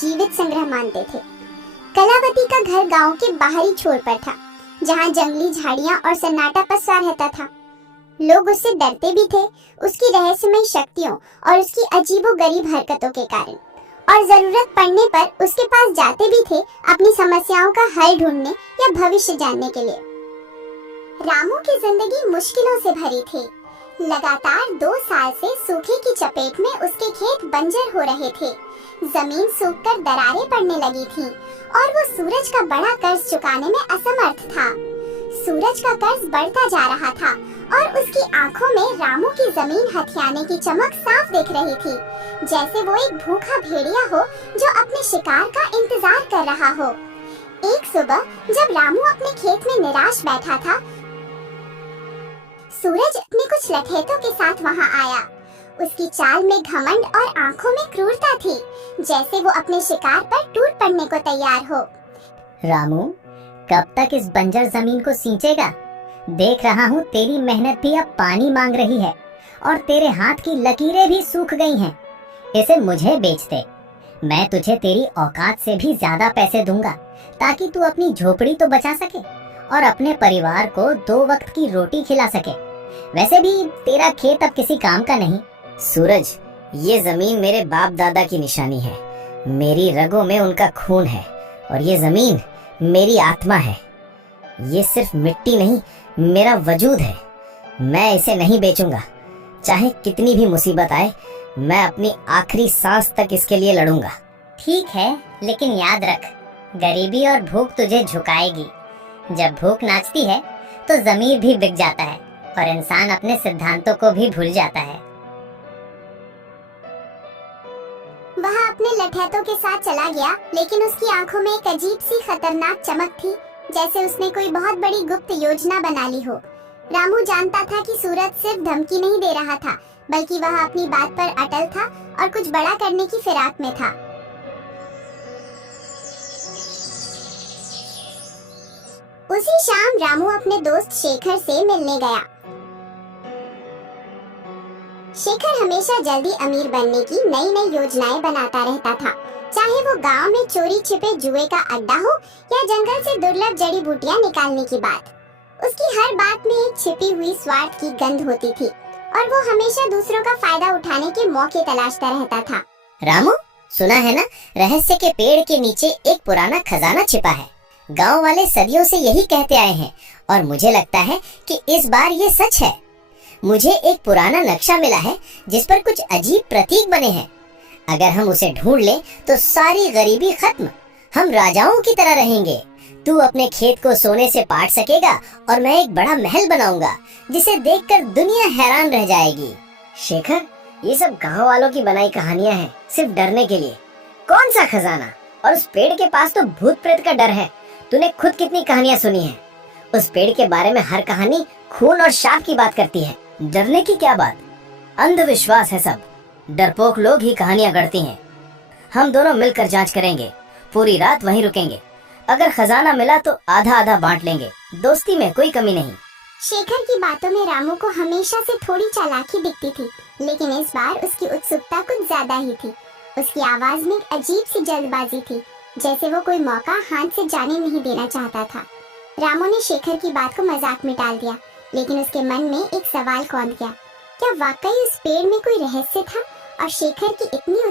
जीवित संग्रह मानते थे। कलावती का घर गांव के बाहरी छोर पर था, जहां जंगली झाड़ियां और सन्नाटा पसरा रहता था। लोग उससे डरते भी थे, उसकी रहस्यमय शक्तियों और उसकी अजीबोगरीब हरकतों के कारण, और जरूरत पड़ने पर उसके पास जाते भी थे अपनी समस्याओं का हल ढूंढने या भविष्य जानने के लिए। रामू की जिंदगी मुश्किलों से भरी थी। लगातार 2 साल से सूखे की चपेट में उसके खेत बंजर हो रहे थे। जमीन सूखकर दरारें पड़ने लगी थी और वो सूरज का बड़ा कर्ज चुकाने में असमर्थ था। सूरज का कर्ज बढ़ता जा रहा था और उसकी आंखों में रामू की जमीन हथियाने की चमक साफ दिख रही थी, जैसे वो एक भूखा भेड़िया हो जो अपने शिकार का इंतजार कर रहा हो। एक सुबह जब रामू अपने खेत में निराश बैठा था, सूरज अपने कुछ लठैतों के साथ वहां आया। उसकी चाल में घमंड और आंखों में क्रूरता थी, जैसे वो अपने शिकार पर टूट पड़ने को तैयार हो। रामू, कब तक इस बंजर जमीन को सींचेगा? देख रहा हूँ तेरी मेहनत भी अब पानी मांग रही है और तेरे हाथ की लकीरें भी सूख गई हैं। इसे मुझे बेच दे, मैं तुझे तेरी औकात से भी ज्यादा पैसे दूंगा, ताकि तू अपनी झोपड़ी तो बचा सके और अपने परिवार को 2 वक्त की रोटी खिला सके। वैसे भी तेरा खेत अब किसी काम का नहीं। सूरज, ये जमीन मेरे बाप दादा की निशानी है। मेरी रगों में उनका खून है और ये जमीन मेरी आत्मा है। ये सिर्फ मिट्टी नहीं, मेरा वजूद है। मैं इसे नहीं बेचूंगा, चाहे कितनी भी मुसीबत आए। मैं अपनी आखिरी सांस तक इसके लिए लड़ूंगा। ठीक है, लेकिन याद रख, गरीबी और भूख तुझे झुकाएगी। जब भूख नाचती है तो ज़मीर भी बिक जाता है और इंसान अपने सिद्धांतों को भी भूल जाता है। वह अपने लठैतों के साथ चला गया, लेकिन उसकी आंखों में एक अजीब सी खतरनाक चमक थी, जैसे उसने कोई बहुत बड़ी गुप्त योजना बना ली हो। रामू जानता था कि सूरज सिर्फ धमकी नहीं दे रहा था, बल्कि वह अपनी बात पर अटल था और कुछ बड़ा करने की फिराक में था। उसी शाम रामू अपने दोस्त शेखर से मिलने गया। शेखर हमेशा जल्दी अमीर बनने की नई नई योजनाएं बनाता रहता था, चाहे वो गांव में चोरी छिपे जुए का अड्डा हो या जंगल से दुर्लभ जड़ी बूटियां निकालने की बात। उसकी हर बात में एक छिपी हुई स्वार्थ की गंध होती थी और वो हमेशा दूसरों का फायदा उठाने के मौके तलाशता रहता था। रामू, सुना है ना, रहस्य के पेड़ के नीचे एक पुराना खजाना छिपा है। गांव वाले सदियों से यही कहते आए हैं और मुझे लगता है कि इस बार ये सच है। मुझे एक पुराना नक्शा मिला है जिस पर कुछ अजीब प्रतीक बने हैं। अगर हम उसे ढूंढ लें तो सारी गरीबी खत्म, हम राजाओं की तरह रहेंगे। तू अपने खेत को सोने से पाट सकेगा और मैं एक बड़ा महल बनाऊंगा जिसे देखकर दुनिया हैरान रह जाएगी। शेखर, ये सब गांव वालों की बनाई कहानियां हैं, सिर्फ डरने के लिए। कौन सा खजाना? और उस पेड़ के पास तो भूत प्रेत का डर है। तूने खुद कितनी कहानियां सुनी हैं? उस पेड़ के बारे में हर कहानी खून और शाप की बात करती है। डरने की क्या बात? अंधविश्वास है सब। डरपोक लोग ही कहानियां गढ़ती हैं। हम दोनों मिलकर जांच करेंगे, पूरी रात वहीं रुकेंगे। अगर खजाना मिला तो आधा आधा बांट लेंगे। दोस्ती में कोई कमी नहीं। शेखर की बातों में रामू को हमेशा से थोड़ी चालाकी दिखती थी, लेकिन इस बार उसकी उत्सुकता कुछ ज्यादा ही थी। उसकी आवाज में एक अजीब सी जल्दबाजी थी, जैसे वो कोई मौका हाथ से जाने नहीं देना चाहता था। रामू ने शेखर की बात को मजाक में टाल दिया, लेकिन उसके मन में एक सवाल कौंध गया। क्या वाकई उस पेड़ में कोई रहस्य था और शेखर की इतनी उत्सुकता